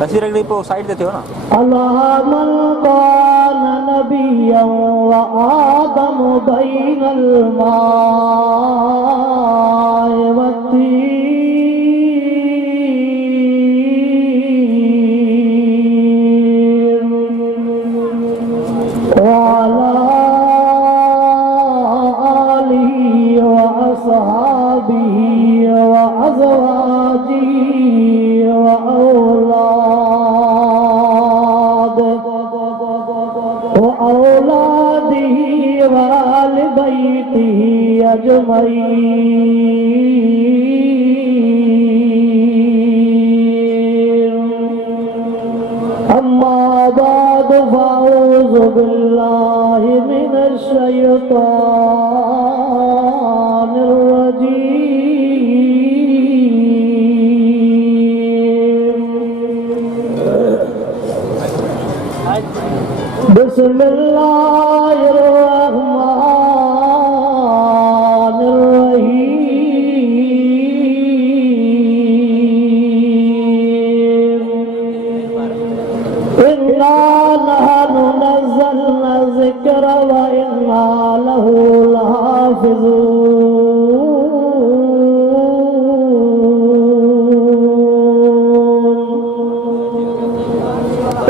रस्सी रगड़ी पे साइड देते हो ना। अल्लाह मन कान नबिय्यन व आदम बैनल माए वत्तीन व अला आलिहि व अस्हाबिहि व अज़वाजिहि व औलादिही वाल बैतिही अजमईन। अम्मा बाद फ़अऊज़ु बिल्लाहि मिनश शैतानिर रजीम। बिस्मिल्लाहिर्रहमानिर्रहीम। इन्ना नहनु नज़्ज़लना ज़िक्र व इन्ना लहू लहाफ़िज़ून।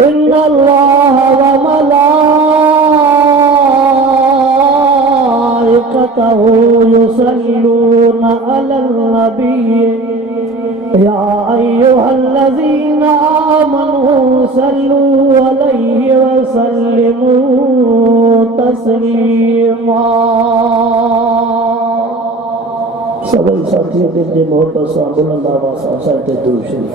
इन्नल्लाह व मलाइकतहू युसल्लूना अलन नबी या अय्युहल्लज़ीना आमनू सल्लू अलैहि व सल्लिमू तस्लीमा। सभी साथियों दिल की मोहब्बत से बुलंद आवाज़ से साथ दूर शरीफ।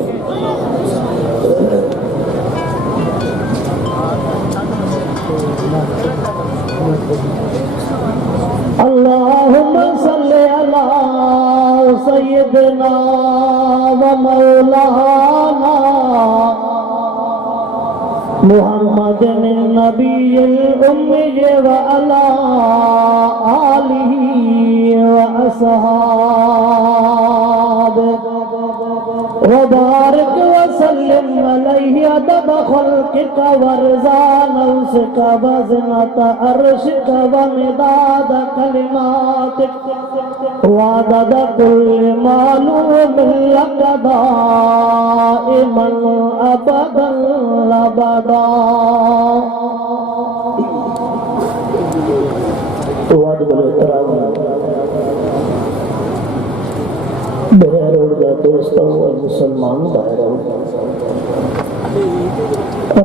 अल्लाहुम्मा सल्ली अला सय्यिदना व मौलाना मुहम्मदिन नबिय्यिल उम्मी व अला आलिही व अस्हाबिही व बारिक व सल्लिम अलैहि अदद खल्क़िका व रज़ा नफ्सिका व ज़िनता अर्शिका व मिदाद कलिमातिका व अदद कुल्लि मालूमिन लका दाइमन अबदन अबदा। तो बहरोगा दोस्तों और मुसलमान बहरोगा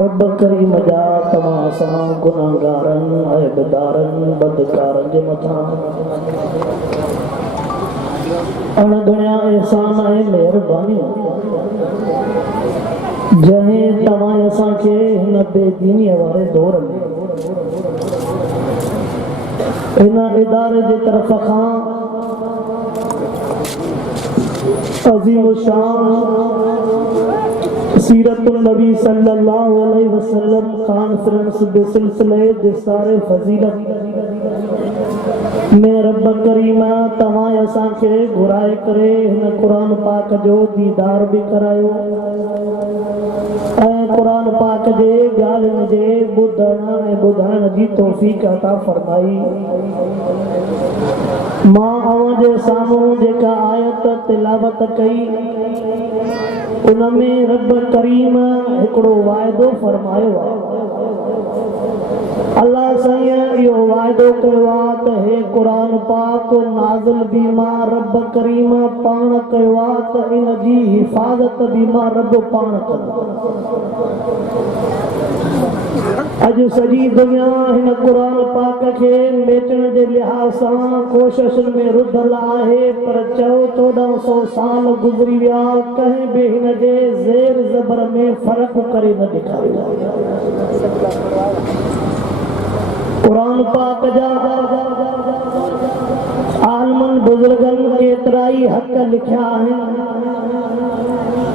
रब करीम जा तमाशा गुनाहगारन ऐबदारन बदकारन जे मथा अणगणिया एहसान है मेहरबानी जंहिं तव्हां असांखे हिन बेदीनीअ वारे दौर में हिन इदारे जे तरफ़ खां अज़ीम शान सीरतुन नबी सल्लल्लाहु अलैहि वसल्लम कॉन्फ्रेंस बे सिलसिले दिसारे फजीलत में रब करीम तव्हां असांखे घुराए करे हिन क़ुरान पाक जो दीदार भी करायो ऐं क़ुरान पाक जे ॻाल्हियुनि जे ॿुधण ऐं ॿुधाइण जी तौफ़ीक़ अता फरमाई। मां अव्हां जे साम्हूं जेका आयत तिलावत कई उन में रब करीम हिकिड़ो वाइदो फरमायो आहे। अल्लाह साईं इहो वाइदो कयो आहे त हे क़ुरान पाक नाज़िल बि मां रब करीम पाण कयो आहे त इन जी हिफ़ाज़त बि मां रब पाण कंदो। अॼु सॼी दुनिया हिन क़ुरान पाक खे मेटण जे लिहाज़ सां कोशिशुनि में रुधल आहे, पर 1400 साल गुज़री विया कंहिं बि हिन जे ज़ेर ज़बर में फ़र्क़ु करे न ॾेखारियो। क़ुरान पाक जा आलमनि बुज़ुर्गनि केतिरा ई हक़ लिखिया आहिनि।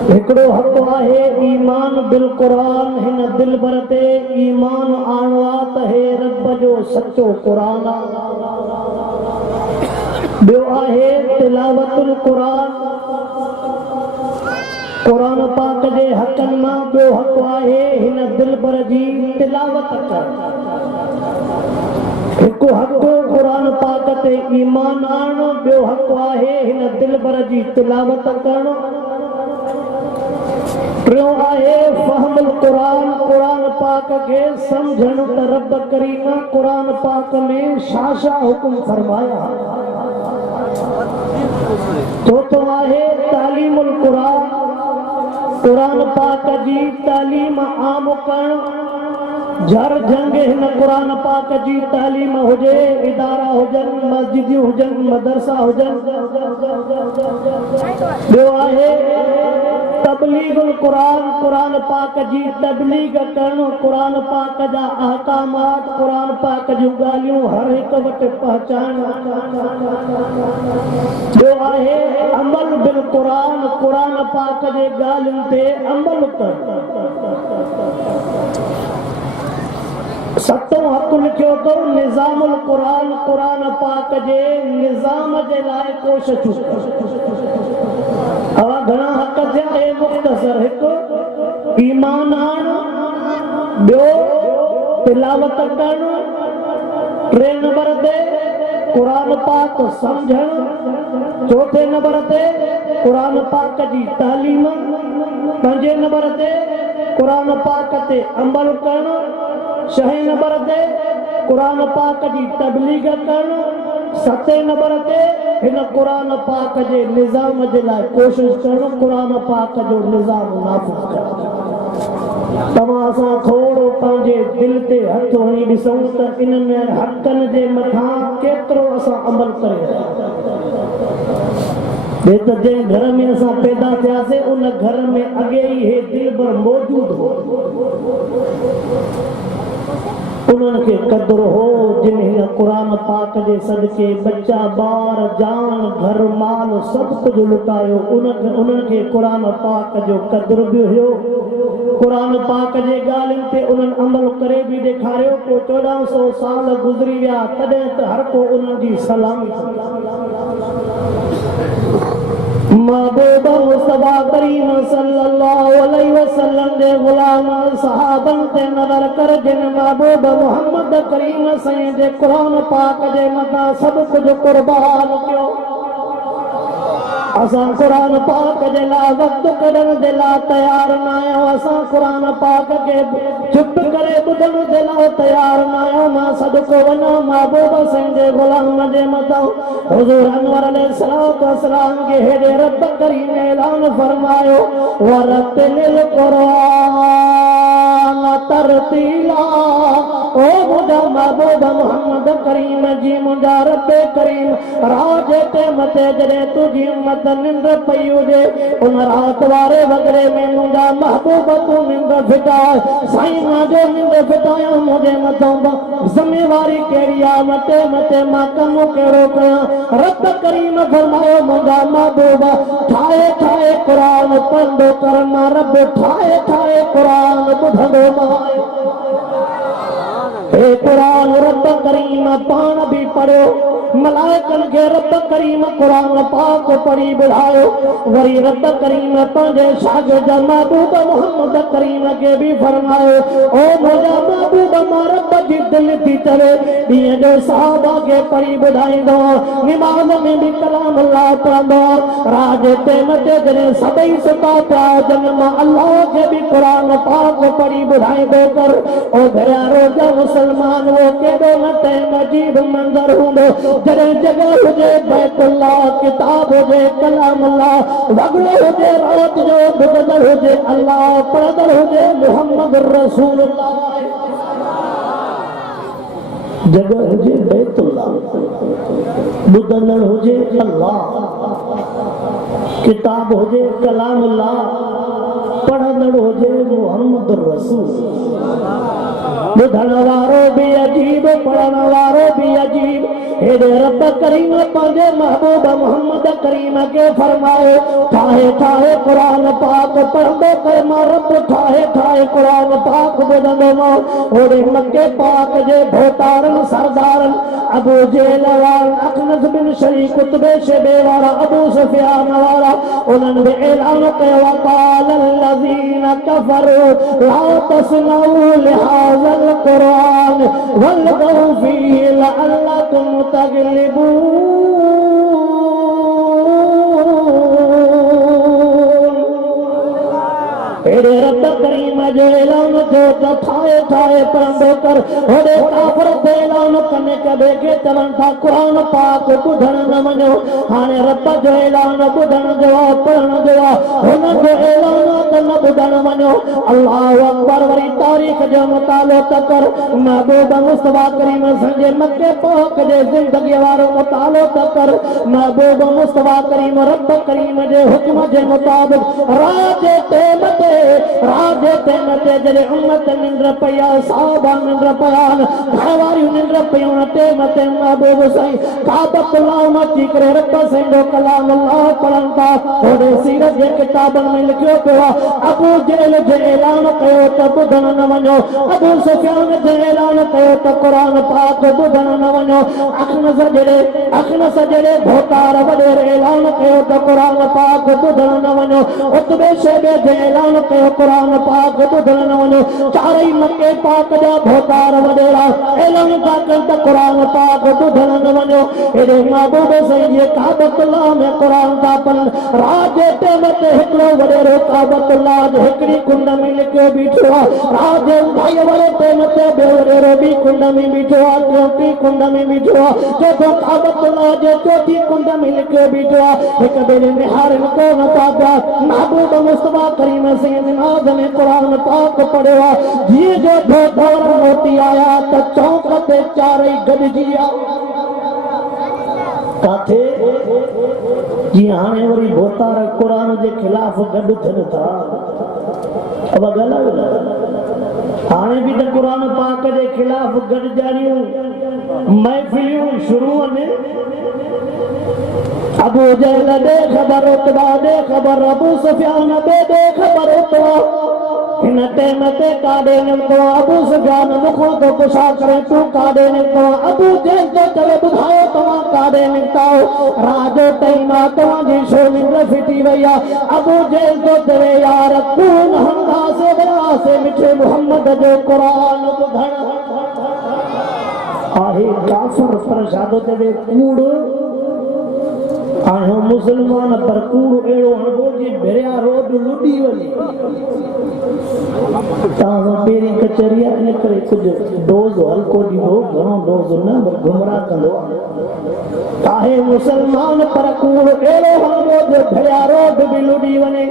हिकिड़ो हक़ आहे ईमान बिल क़ुरान, हिन दिल भर ते ईमान आणो आहे त हे रब जो सचो क़ुरान आहे। ॿियो आहे तिलावतुल क़ुरान, कुरान पाक जे हक़नि मां ॿियो हक़ आहे हिन दिलबर जी तिलावत कर। हिकु हक़ कुरान पाक ते ईमान आणणु, ॿियो हक़ आहे हिन दिलबर जी तिलावत करणु। टियों आहे फहमुल कुरान, कुरान पाक खे सम्झणु त रब करीम कुरान पाक में छा छा हुकुम फरमाया। चौथों आहे तालीमुल कुरान, कुरान पाक जी तालीम आम करणु। जर जंग हिन कुरान पाक जी तालीम हुजे, इदारा हुजनि, मस्जिदियूं हुजनि, मदरसा हुजनि। ॿियो आहे तबलीगुल कुरान, कुरान पाक जी तबलीग करणु। कुरान पाक जा अहकामात, कुरान पाक जूं ॻाल्हियूं हर हिक वटि पहुचाइणु। ॿियो आहे अमल बिल कुरान, कुरान पाक जे ॻाल्हियुनि ते अमल करणु। सतों हक़ लिखियो अथऊं निज़ामुल कुरान, कुरान पाक जे निज़ाम जे लाइ कोशिशूं करणु। घणा हक़ थिया हे मुख़्तसर। हिकु ईमान आणणु, ॿियो तिलावत करणु, टे नंबर ते कुरान पाक सम्झणु, चौथे नंबर ते कुरान पाक जी तालीम, पंजे नंबर ते कुरान पाक ते अमल करणु, छहें नंबर ते कुरान पाक जी तबलीग करणु, सतें नंबर ते हिन कुरान पाक जे निज़ाम जे लाइ कोशिश करणु, कुरान पाक जो निज़ाम नाफ़िज़ करणु। तव्हां सां थोरो पंहिंजे दिलि ते हथ हणी ॾिसूं त इन्हनि हक़नि जे मथां केतिरो असां अमल करे रहिया आहियूं। त जंहिं घर में असां पैदा थियासीं उन घर में अॻे ई हे दिलबर मौजूदु हो। उन्हनि खे क़दुरु हो जिन हिन क़ुरान पाक जे सदके बच्चा ॿार जान घर माल सभु कुझु लुटायो। उन्हनि खे क़ुरान पाक जो क़दुरु बि हुयो। क़ुरान पाक जे ॻाल्हियुनि ते उन्हनि अमल करे बि ॾेखारियो। पोइ 1400 साल गुज़री विया, तॾहिं त हर को उन्हनि जी सलामी। महबूब मुस्तफा करीम सल्लल्लाहु अलैहि वसल्लम जे गुलाम सहाबन ते नज़र कर जिन महबूब मोहम्मद करीम साईं जे क़ुरान पाक जे मथां सभु कुझु कुर्बान कयो। असां क़ुरान पाक जे लाइ वक़्तु कढण जे लाइ तयारु न आहियूं। असां क़ुरान पाक खे चुप करे ॿुधण जे लाइ तयारु न आहियूं। मां सदको वञा महबूब साईं जे गुलाम जे मथां हुज़ूर अनवर अलैहिस्सलातु वस्सलाम खे हेॾे रब करीम ऐलान फरमायो वरतिल क़ुरान तरतीला। ओ मुंहिंजा महबूब मोहम्मद करीम जी मुंहिंजा रब करीम राज ते मथे जॾहिं तुंहिंजी उम्मत निंड पई हुजे उन रात वारे वगरे में मुंहिंजा महबूब तूं निंड फिटाए। साईं मां जो निंड फिटाया मुंहिंजे मथां ज़िम्मेवारी कहिड़ी आहे, मथे मथे मां कमु कहिड़ो कयां। रब करीम फरमायो मुंहिंजा महबूब ठाहे ठाहे क़ुरान पढ़ंदो कर। मां रब ठाहे ठाहे क़ुरान ॿुधंदो मां। हे क़ुरान रब करीम पाण बि पढ़ियो, मलाइकनि खे रब करीम क़ुरान पाक पढ़ी ॿुधायो। वरी रब करीम पंहिंजे शागिर्द महबूब मोहम्मद करीम खे बि फरमायो ओ मुंहिंजा महबूब मां रब जी दिलि थी चवे ॾींहं जो सहाबा खे पढ़ी ॿुधाईंदो, निमाज़ में बि कलाम अल्लाह पढ़ंदो। राज ते मथे जॾहिं सभई सुता पिया हुजनि मां अल्लाह खे बि क़ुरान पाक पढ़ी ॿुधाईंदो कर। ओ भया रोज़ा मुसलमान वो केॾो न टाइम अजीब मंज़र हूंदो जॾहिं जॻह हुजे बैतुल्लाह, किताब हुजे कलामुल्लाह, वॻड़ो हुजे रात जो ॿुधंदड़ हुजे अल्लाह, पढ़ंदड़ हुजे मुहम्मद रसूलुल्लाह। जॻह हुजे बैतुल्लाह, ॿुधंदड़ हुजे अल्लाह, किताब हुजे कलामुल्लाह, पढ़ंदड़ हुजे मुहम्मद रसूल। ॿुधण वारो बि अजीब, पढ़ण वारो बि अजीब। हेॾे रब करीम पंहिंजे महबूब मोहम्मद करीम के फरमायो ठाहे ठाहे कुरान पाक पढ़ंदो कर मां रब ठाहे ठाहे कुरान पाक ॿुधंदो मां होॾे मके पाक जे भोतारनि सरदारनि अबू जेल वारा अखनस बिन शरी कुतबे शेबे वारा अबू सुफियान वारा उन्हनि बि ऐलान कयो क़ाल लज़ीन कफ़रू ला तस्मऊ लिहाज़ल क़ुरान वल्ग़ौ फ़ीहि लअल्लकुम तग़लिबून। हेॾे रब करीम जो ऐलान थियो त ठाहे ठाहे पढ़ंदो कर होॾे काफ़िर ते ऐलान कने कबे के चवनि था क़ुरान पाक ॿुधण न वञो। हाणे रब जो ऐलान ॿुधण जो आहे पढ़ण जो आहे हुन जो ऐलान त न ॿुधण वञो। अल्लाह अकबर। वरी तारीख़ जो मुतालो त कर महबूब मुस्तफा करीम संजे मके पाक जे ज़िंदगी वारो मुतालो त कर महबूब मुस्तफा करीम रब करीम जे हुक्म जे मुताबिक़ रात जे टाइम ते जॾहिं उम्मत निंड पया साहबा निंड पया घरवारियूं निंड पयूं उन टाइम ते महबूब साईं काबतुल्लाह में अची करे रब साईं जो कलाम अल्लाह पढ़नि था। होॾे सीरत जे किताबनि में लिखियो पियो आहे अबू जहल जो ऐलान कयो त ॿुधण न वञो। अबू सुफियान जो ऐलान कयो त क़ुरान पाक ॿुधण न वञो। अखनस जहिड़े भोतार वॾेरे ऐलान कयो त क़ुरान पाक ॿुधण न वञो। उतबे शेबे जो ऐलान कयो क़ुरान पाक ॿुधण न वञो। चारई मके पाक जा भोतार वॾेरा ऐलान था कनि त क़ुरान पाक ॿुधण न वञो। हेॾे महबूब साईं जे काबतुल्लाह में क़ुरान था पढ़नि। रात जे टाइम ते हिकिड़ो वॾेरो काबतुल्लाह जो हिकिड़ी कुंड में लिखियो बीठो आहे। रात जे उंधाई वारे टाइम ते ॿियो वॾेरो ॿी कुंड में बीठो आहे चौथी कुंड में बीठो आहे चौथो काबतुल्लाह जे चौथी कुंड में लिखियो बीठो आहे। हिक ॿिए खे निहारनि कोन था पिया। महबूब मुस्तफा करीम सिंह नमाज़ में क़ुरान पाक पढ़ियो आहे। जीअं जो भोतार मोटी आया त चौक ते चारई गॾिजी विया। काथे जीअं हाणे वरी भोतार क़ुरान जे ख़िलाफ़ गॾु थियनि था। अब ग़लति हाणे बि त क़ुरान पाक जे ख़िलाफ़ गॾिजारियूं महफ़िलियूं शुरू आहिनि। अबू जहल दे ख़बर उतबा दे ख़बर अबू सुफियान दे ख़बर उतबा हिन टाइम ते काॾे निकितो अबू सुफियान मुखों तो पुछा करे तूं काॾे निकितो। अबू जहल तो चवे ॿुधायो तव्हां काॾे निकिता आहियो। रात जो टाइम आहे तव्हांजी छो निंड फिटी वई आहे। अबू जहल तो चवे यार कून हमदासे वियासीं मिठे मुहम्मद जो क़ुरान ॿुधण आहे काफ़िर पर छातो चवे कूड़ आहियो मुसलमान पर कूड़ अहिड़ो हणबो जी भिरिया रोड लुॾी वञे। तव्हां पहिरीं कचहरीअ इन करे कुझु डोज़ हल्को ॾींदो घणो डोज़ न गुमराह कंदो आहे मुसलमान पर कूड़ अहिड़ो हणबो जो भिरिया रोड बि लुॾी वञे।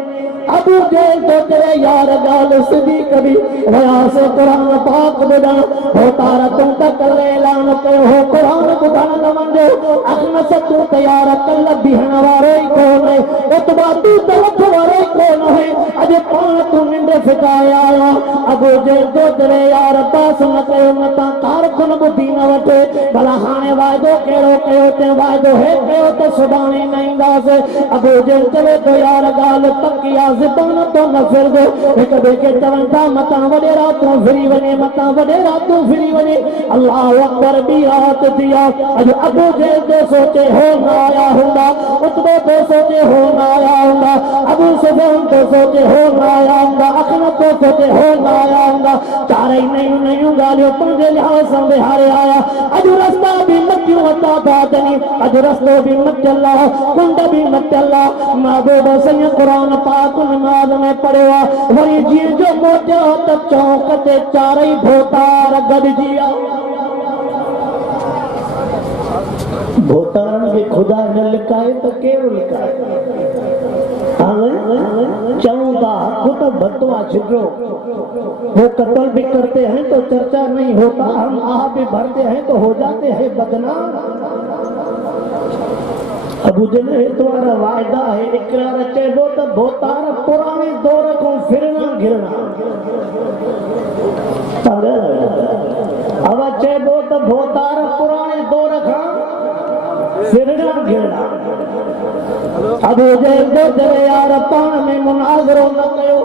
अबू जहल तो चवे यार ॻाल्हि सिधी कबी वयासीं क़ुरान पाक ॿुधण भोतार तूं त कल्ह ऐलान कयो हो क़ुरान ॿुधण न वञो। अखनस तूं त यार कल्ह बीहण वारो ई कोन आहे। उतबा तूं त वठ वारो ई कोन आहे। अॼु पाण तूं निंड फिटाए आयो। अबू जहल तो चवे यार पास न कयो न तां कारकुन ॿुधी न वठे भला हाणे वाइदो कहिड़ो कयो ते वाइदो हे कयो त सुभाणे न ईंदासीं। अबू जहल चवे तो यार ॻाल्हि पकी आहे ज़बान तो न फिरदो। हिक ॿिए खे चवनि था मतां वॾेरा तूं फिरी वञे मतां वॾेरा तूं फिरी वञे। अल्लाह अकबर ॿी रात थी आहे। अॼु अबू जहल तो सोचे हो न आया हूंदा। उतबे तो सोचे हो न आया हूंदा। अबू सुफियान तो सोचे हो न आया हूंदा। अखनस तो सोचे हो न आया हूंदा। चारई नयूं नयूं ॻाल्हियूं पंहिंजे लिहाज़ सां विहारे आया। अॼु रस्ता बि मटियूं वता था अचनि। अॼु रस्तो बि मटियल आहे कुंड बि मटियल आहे। महबूब साईं क़ुरान पाक नमाज़ में पढ़ियो आहे। वरी जीअं जो मोटियो त चौक ते चारई भोतार गॾिजी विया। भोतारनि खे ख़ुदा न लिकाए त केरु लिकाए। चऊं था हक़ तो बतवा छिद्रो वो कत्ल भी करते हैं तो चर्चा नहीं होता। हम आह भी भरते हैं तो हो जाते हैं बदनाम। अबू जहल तुम्हारा वायदा है इकरार चेबो तो भोतार पुराने दौर को फिरना गिरना। अब चेबो तो भोतार पुराने दौर का न घेड़ा अबू जेल दो जरे यार पान में मुनाज़रो न कयो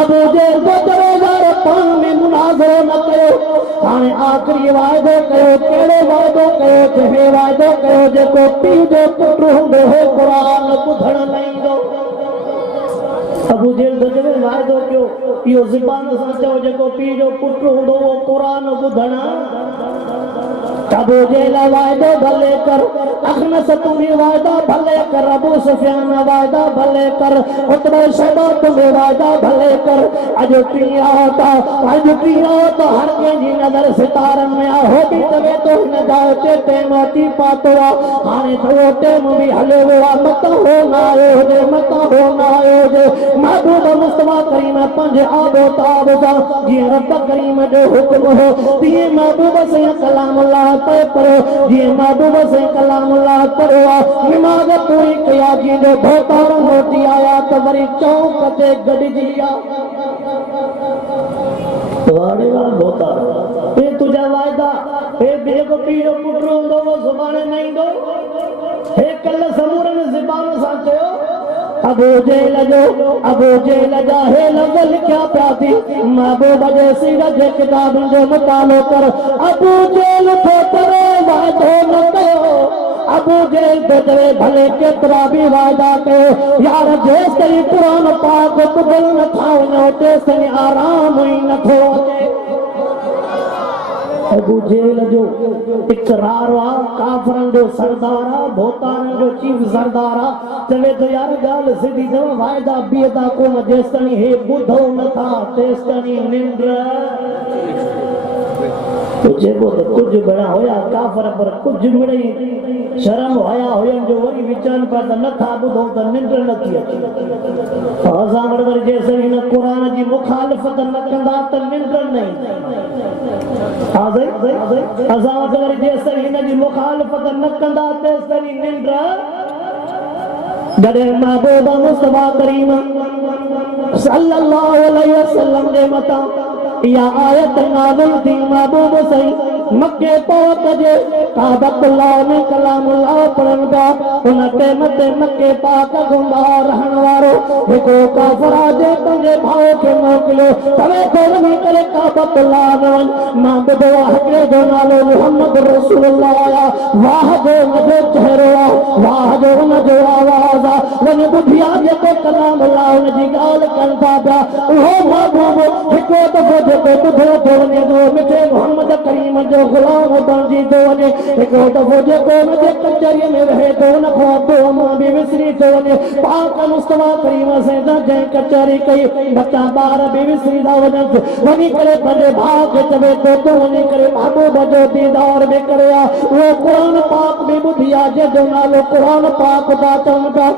अबू जेल दो जरे यार पान में मुनाज़रो न कयो हाणे आखिरी वाइदो कयो कहिड़ो वाइदो कयो ते वाइदो कयो जेको पीउ जो पुटु हूंदो हो क़ुरान ॿुधण न ईंदो अबू जेल दो जरे वाइदो कयो इहो ज़बान सां चओ जेको पीउ जो पुटु हूंदो हो क़ुरान ॿुधण अबू जेल वाइदो भले कर अखनस तुम्हें वायदा भले कर अबू सुफियान वायदा भले कर उतबा शैबा तुम्हें वायदा भले कर अज पिया होता हर के जी नजर सितारन में हो भी तवे तो न जाओ ते मोती पातो हाने तो टेम भी हले हुआ मत हो ना आयो जे मत हो ना आयो जे महबूब मुस्तफा करीम पंज आबो ताब सा जी रब करीम जो हुक्म हो दिए महबूब से कलाम अल्लाह तय करो जी महबूब से कलाम अल्लाह करो नमाज पूरी कया जी जो भोतार मोटी आया तो वरी चौक ते गडजिया वाड़े वाला भोतार ए तुझा वायदा ए बेगो पीरो पुटरो दो वो जुबान नहीं दो हे कल समूर ने जुबान सा चयो अबू जेल जा हे लफ्ज़ लिखया पिया थी महबूब जे सीरत जे किताब जो मुतालो कर अबू जेल थो करे वाइदो न कयो अबू जेल थो करे भले केतिरा बि वाइदा कयो यार जेसि ताईं क़ुरान पाक क़बूल न था वञो तेसि ताईं आराम ई नथो अचे अबू जेल जो इकरार वा काफरन जो सरदार भोतान जो चीफ सरदार चवे तो यार गाल सिधी जवा वायदा बियदा को जेसनी हे बुधो न था तेसनी निंद्र तुझे को तो कुछ बड़ा होया काफर पर कुछ मिले शर्म होया होयन जो वरी विचार पर न था बुधो तो निंद्र न थी आजा मर्दर जैसे इन कुरान जी मुखालफत न कंदा त निंद्र नहीं अज़ावत वरी जैसे हिन जी मुखालफत न कंदा तेसनी निंद्र जॾहिं महबूब मुस्तफा करीम सल्लल्लाहु अलैहि वसल्लम जे मथां इहा आयत नाज़िल थी महबूब सही मक्के पहुंच जे काबतुल्लाह में कलामुल्लाह पढ़न पिया उन टेम ते मक्के पाक घुमंदा रहण वारो हिकु काफ़िर जे पंहिंजे भाउ खे मोकिलियो तवे को वञी करे काबतुल्लाह में वञ मां ॿुधो आहे हिकिड़े जो नालो मुहम्मद रसूलुल्लाह आया वाह जो हुनजो चहिरो आहे वाह जो हुनजो आवाज़ आहे वञी ॿुधी आहे जेको कलामुल्लाह हुनजी ॻाल्हि कनि था पिया उहो महबूब हिकु दफ़ो जेको ॿुधो थो वञे थो मिठे मुहम्मद करीम जो गुलाम बणजी थो वञे हिकु दफ़ो जेको हुनजे कचहरीअ में रहे थो हुन खां पोइ मां बि विसरी थो वञे पाक मुस्तफा करीम सां जंहिं कचहरी कई बचा ॿार बि विसरी था वञनि वञी करे पंहिंजे भाउ खे चवे थो तूं वञी करे महबूब जो दीदार बि करे आ उहो क़ुरान पाक बि ॿुधी आहे जंहिंजो नालो क़ुरान पाक था चवनि पिया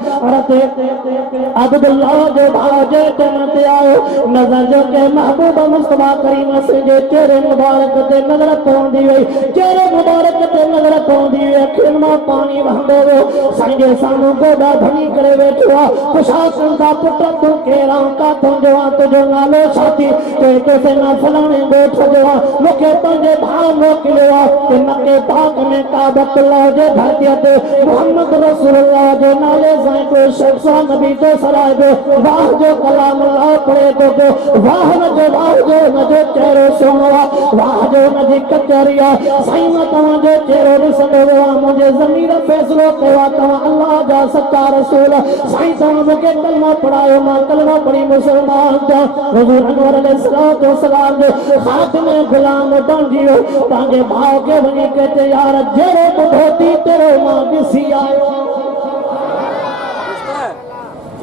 अब्दुल्लाह जो भाउ जे टेम ते आयो नज़र जो के महबूब मुस्तफा करीम जे चेहरे मुबारक ते नज़र पवंदी वई चेहरे मुबारक ते नज़र पवंदी वई अखियुनि मां पाणी वहंदो वियो साईं जे साम्हूं गोॾा भञी करे वेठो आहे पुछा कंदा पुट तूं केरु आहे काथों जो आहे तुंहिंजो नालो छा थी कंहिंखे न फलाणे ॻोठ जो आहे मूंखे पंहिंजे भाउ मोकिलियो आहे कि मके पाक में काबतुल्लाह जे धरतीअ ते मुहम्मद रसूलुल्लाह जे नाले सां कोई शख्स नबी जो सराय पियो वाह जो कलाम अल्लाह पढ़े थो पियो वाह हुनजो चहिरो सुहिणो आहे वाह जो हुनजी कचहरी आहे साईं मां तव्हांजो चहिरो ॾिसंदो वियो आहे मुंहिंजे ज़मीर फ़ैसिलो कयो आहे तव्हां अल्लाह जा सचा रसूल साईं तव्हां मूंखे कलमा पढ़ायो मां कलमा पढ़ी मुस्लमान थिया हुज़ूर अनवर अलैहिस्सलातु वस्सलाम जो ख़ातिमे गुलाम बणिजी वियो पंहिंजे भाउ खे वञी करे यार जहिड़ो ॿुधो थी तहिड़ो मां ॾिसी आयो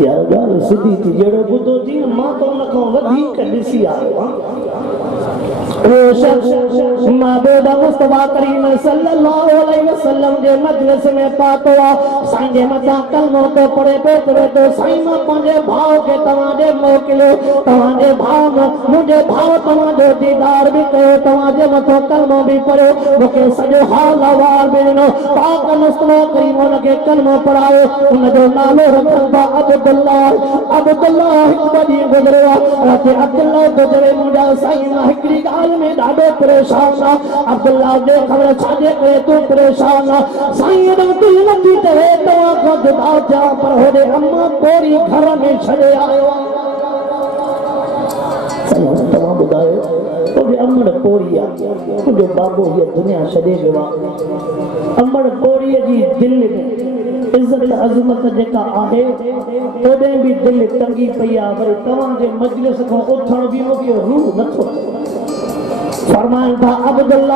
यार ॻाल्हि सिधी थी जहिड़ो ॿुधो थी न मां त उन खां वधीक ॾिसी आयो महबूब मुस्तफा करीम सल्लल्लाहु अलैहि वसल्लम जे मजलिस में पातो साईं जे मथां कलमो तो पढ़े पे तो साईं मां पंहिंजे भाउ खे तव्हांजे मोकिलियो तव्हांजे भाउ मुंहिंजे भाउ तव्हांजो दीदार बि कयो तव्हांजे मथां कलमो बि पढ़ियो मूंखे सॼो हाल अहवाल बि ॾिनो पाक मुस्तफा करीम हुनखे कलमो पढ़ायो हुनजो नालो रखियो अब्दुल्लाह हिकु ॾींहुं गुज़रियो आहे अब्दुल्लाह गुज़रे मुंहिंजा साईं मां हिकिड़ी ॻाल्हि दिल में ॾाढो परेशान आहे अब्दुल्ला दे ख़बर छाजे करे तूं परेशान आहे साईं ॾो दिल नथी चवे तव्हां खां जुदा थिया पर होॾे अम्मा पोरी घर में छॾे आयो साईं तव्हां ॿुधायो होॾे अमड़ पोरी आहे तुंहिंजो बाबो हीअ दुनिया छॾे वियो आहे अमड़ पोरीअ जी दिल में इज्जत अज़मत जेका आहे ओॾे बि दिल टंगी पई आहे वरी तव्हांजे मजलिस खां उथण बि मूंखे रूह नथो फरमाइनि था अब्दुल्ला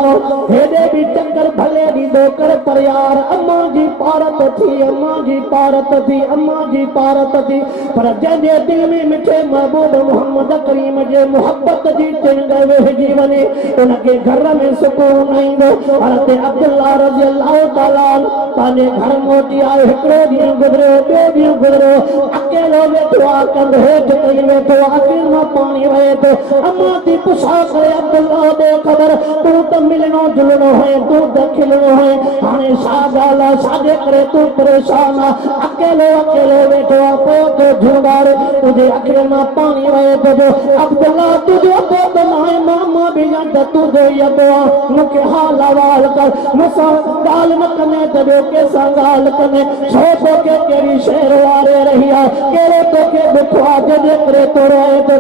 हेॾे बि चक्कर भले ॾींदो कर पर यार अम्मा जी पारत थी अम्मा जी पारत थी अम्मा जी पारत थी पर जंहिंजे दिल में मिठे महबूब मोहम्मद करीम जे मुहबत जी टिंग वेहिजी वञे उनखे घर में सुकून न ईंदो हज़रत अब्दुल्ला रज़ी अल्लाह ताला पंहिंजे घर मोटी आयो हिकिड़ो ॾींहुं गुज़रियो ॿियो ॾींहुं गुज़रियो अकेलो वेठो आहे कंध हेठि कई वेठो आहे अखियुनि मां पाणी वहे थो अम्मा थी पुछा करे अब्दुल्ला दे ख़बर तूं त मिलणो जुलणो है तूं त खिलणो है हाणे छा ॻाल्हि आहे छाजे करे तूं परेशान आहे अकेलो अकेलो वेठो आहे पोइ तो झुंगार तुंहिंजे अखियुनि मां पाणी वहे थो अब्दुल्ला तुंहिंजो अबो त न आहे मां बि ॼण त तुंहिंजो ई अबो आहे मूंखे हाल अहिवाल कर मूंसां ॻाल्हि न कंदे त ॿियो कंहिंसां ॻाल्हि कंदे छो तोखे कहिड़ी शहर वारे रही आहे कहिड़ो तोखे ॾुखो आहे जंहिंजे करे तो रोए थो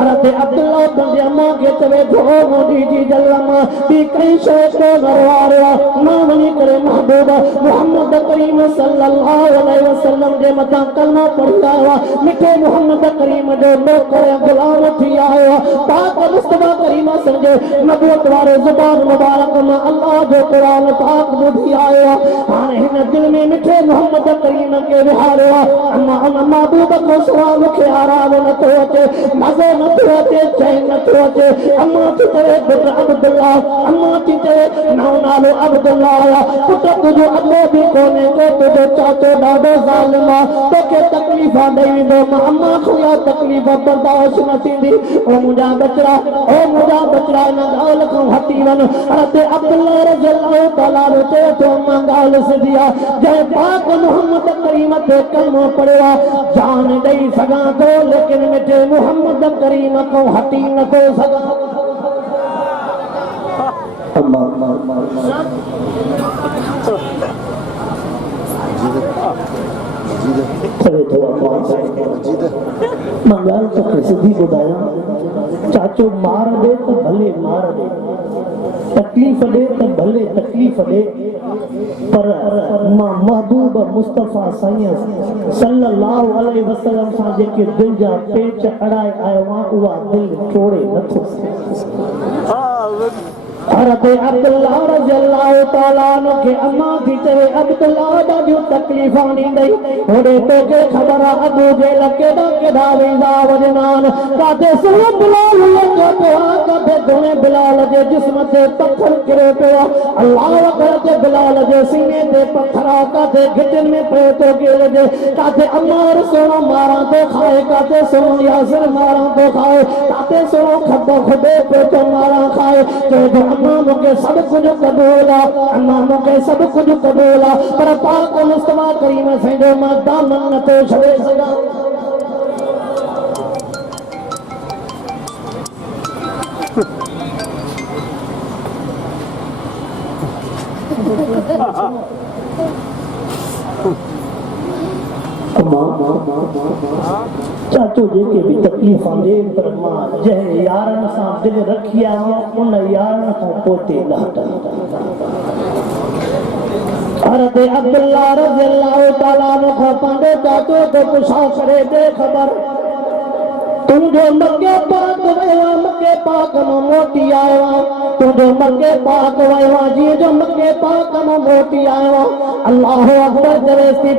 हज़रत अब्दुल्ला पंहिंजे अम्मा खे चवे थो मोदी जी जल्लमा ॿी कई शइ को न वारियो आहे मां वञी करे महबूब मोहम्मद करीम सल्लल्लाहु अलैहि वसल्लम जे मथां कलमा पढ़ी आयो आहे मिठे मोहम्मद करीम जो नौकर गुलाम थी आयो आहे पाक मुस्तफा करीम संजे नबूवत वारे ज़ुबान मुबारक मां अल्लाह जो क़ुरान पाक ॿुधी आयो आहे हाणे हिन दिल में मिठे मोहम्मद करीम खे विहारियो आहे अम्मा उन महबूब खां सवाइ मूंखे आराम नथो अचे मज़ो नथो अचे चैन नथो अचे अम्मा थी चवे पुट अब्दुल्ला अम्मा थी चवे नालो अब्दुल्ला आया पुट तुंहिंजो अबो बि कोन्हे को तुंहिंजो चाचो ॾाढो ज़ालिम आहे तोखे तकलीफ़ ॾेई वेंदो मां अम्मा खां इहा तकलीफ़ बर्दाश्त न थींदी ओ मुंहिंजा बचड़ा हिन ॻाल्हि खां हटी वञ हज़रत अब्दुल्ला रज़ियल्लाहु ताला चए थो मां ॻाल्हि सिधी आहे जंहिं पाक मोहम्मद करीम ते कलमो पढ़ियो आहे जान ॾेई सघां थो लेकिन मिठे मोहम्मद करीम खां हटी नथो सघां सिधी ॿुधायां चाचो मार ॾे त भले मार ॾे तकलीफ़ ॾे त भले तकलीफ़ ॾे पर मां महबूब मुस्तफ़ा साईं सल्लल्लाहु अलैहि वसल्लम सां जेके दिल जा पेच अड़ाए आयो आहियां उहा दिल छोड़े नथो हज़रत अब्दुल्ला रज़ियल्लाहु ताला अन्हु खे अम्मा थी चवे अब्दुल्ला ॾाढियूं तकलीफ़ूं ॾींदई होॾे तोखे ख़बर आहे अबू जेल केॾा वेंदा वञनि काथे सुनो बिलाल लॻो पियो आहे काथे धोणे बिलाल जे जिस्म ते पत्थर किरे पियो आहे अल्लाह अकबर ते बिलाल जे सीने ते पत्थर आहे काथे घिटिन में पियो थो गिरजे काथे अम्मार सोनो मारां थो खाए काथे सोनो यासिर मारां थो खाए काथे सोनो खॾो खुदे पियो थो मारां खाए चए अम्मा मूंखे सभु कुझु क़बूल आहे अम्मा मूंखे सभु कुझु क़बूल आहे पर पाक मुस्तफा करीम संजो मां दामन नथो छॾे सघां चाचो जेके भी तकलीफ़ दे पर मां जंहिं यारन सां दिल रखी आहियां उन यारन खां पोते ॾाढा हज़रत अब्दुल्ला रज़ियल्लाहु ताला अन्हु खां पंहिंजो चाचो खे पुछा करे दे ख़बर तुंहिंजो मके पाक वियो मके पाक मां मोटी आयो तुंहिंजो मके पाक वियो जीअं जो मके पाक मां मोटी आयो अल्लाह अकबर चवेसि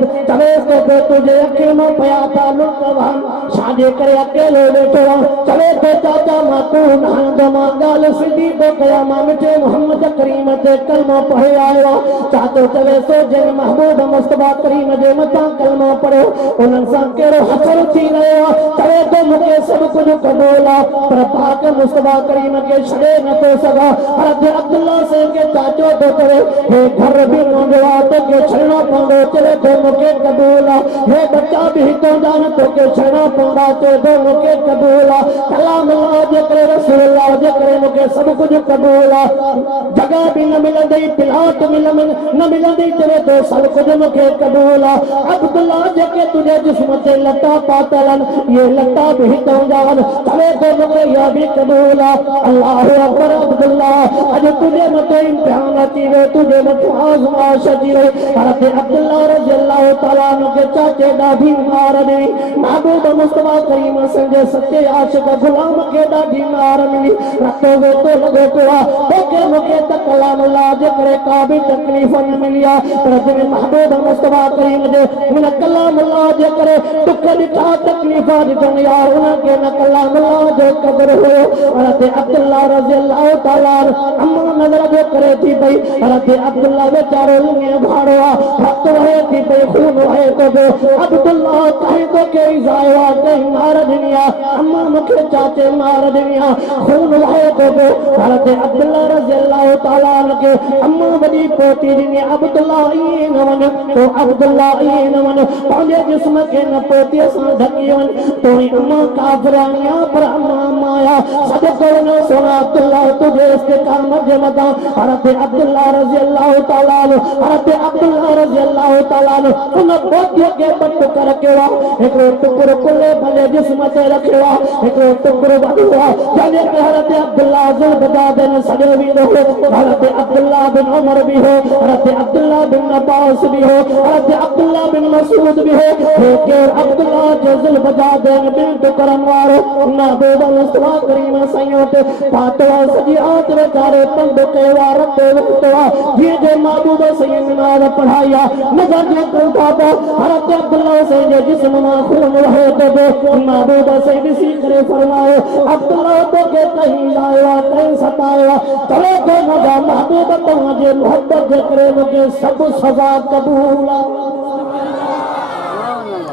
थो तुंहिंजे अखियुनि मां पिया था लुट वहनि छाजे करे अकेलो वेठो चवे थो चाचा मां तूं न हलंदो मां ॻाल्हि सिधी थो कयां मां मिठे मोहम्मद करीम ते कलमो पढ़े आयो चाचो चवेसि थो जंहिं महबूब मुस्तफा करीम जे मथां कलमो पढ़ियो उन्हनि सां कहिड़ो हसर थी रहियो चवे थो मूंखे सब कुछ कबूल पर पाक मुस्तफा करीम के छड़े न तो सका हज़रत अब्दुल्ला से के चाचो तो करे हे घर भी नौजवा के छड़ना पड़ो चले तो मुके कबूल हे बच्चा भी तो जान तो के छड़ना पंदा चे दो मुके कबूल कलाम अल्लाह जे करे रसूल अल्लाह जे करे मुके सब कुछ कबूल जगह भी न मिलंदी प्लाट न मिलंदी तेरे तो सब कुछ मुके कबूल अब्दुल्ला जे के तुझे जिस्म ते लटा पातलन ये लटा भी तो जान तले तो मुके या भी कबूल अल्लाह अकबर अब्दुल्ला आज तुझे मते इम्तिहान अची वे तुझे मते आज़माइश अची वे हज़रत अब्दुल्ला रज़ी अल्लाह तआला अन्हु के चाचे दा बीमार ने महबूब मुस्तफा करीम संगे सच्चे आशिक गुलाम के दा बीमार मिली रतो वे तो लगे तो के मुके तक कलाम अल्लाह जे करे का भी तकलीफ न मिलिया रजब महबूब मुस्तफा करीम जे मिन कलाम अल्लाह जे करे दुख दिखा तकलीफ दी दुनिया उनके न कलाम अल्लाह जो कब्र हो हज़रत अब्दुल्ला रज़ी अल्लाह तआला अम्मा नजर जो करे थी भाई हज़रत अब्दुल्ला बेचारो लुंगे भाड़वा रक्त वहे थी भाई खून वहे तो अब्दुल्ला कहीं तो के जाया कहीं मार दुनिया अम्मा मुखे चाचे मार दुनिया खून वहे तो हज़रत अब्दुल्ला रज़ी अल्लाह तआला के अम्मा बड़ी पोती दुनिया अब्दुल्ला ई नवन तो अब्दुल्ला ई नवन पांजे जिस्म के न पोती सा ढकियन तो अम्मा काफरानिया पर अम्मा माया सदको न सोना अब्दुल्ला तुझे इसके काम जमता हज़रत अब्दुल्ला रज़ी अल्लाह तआला हज़रत अब्दुल्ला रज़ी अल्लाह तआला उन पोती के पट कर के वा एक टुकड़ो कुले भले जिस्म ते रखवा एक टुकड़ो बदवा जाने के हज़रत अब्दुल्ला जुल बजा देन सदे भी हो हज़रत अब्दुल्ला बिन उमर भी हो हज़रत अब्दुल्ला बिन अब्बास भी हो हज़रत अब्दुल्ला बिन मसूद भी हो के अब्दुल्ला जुल बजा देन बिन करम वारो महबूब मुस्तफा करीम सयोत पातवा सजियात बेचारे पंड के वारत वक्तवा ये जो महबूब सैयद नमाज पढ़ाया नजर जो करता तो हज़रत अब्दुल्ला से जो जिस्म में खून वहे तो महबूब सैयद सी करे फरमाए अब्दुल्ला तो के कहीं लाया कहीं सताया चलो तो मजा महबूब तो मुझे मोहब्बत करे मुझे सब सजा कबूल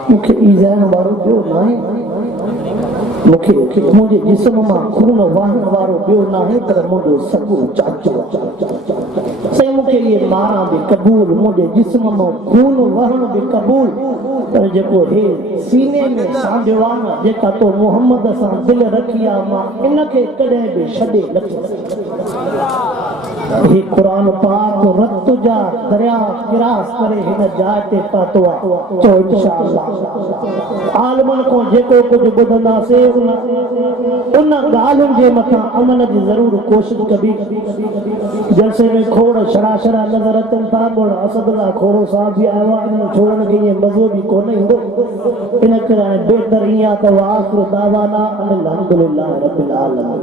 मुखे ईज़ान वारो जो नहीं मुखे मुझे जिस्म में खून वहन वारो बियो ना है पर मुझे सब चाचो से मुखे ये मारा भी कबूल मुझे जिस्म में खून वहन भी कबूल पर जेको हे सीने में सांडवाना जेका तो मोहम्मद सा दिल रखिया मां इनके कदे भी छडे ये कुरान पाक रत जा दरिया गिरास करे हिन जाय ते पातवा तो इंशाअल्लाह आलमन को जेको कुछ बुधंदा से उन गालुन जे मथा अमन जी जरूर कोशिश कबी जैसे में खोड़ शरा नजर अचन था बोल असदुल्ला खोड़ो साहब भी आया इन छोड़न के ये मजो भी कोने हो इन करे बेहतर इया तो आखिर दावाना अल्हम्दुलिल्लाह रब्बिल आलमीन।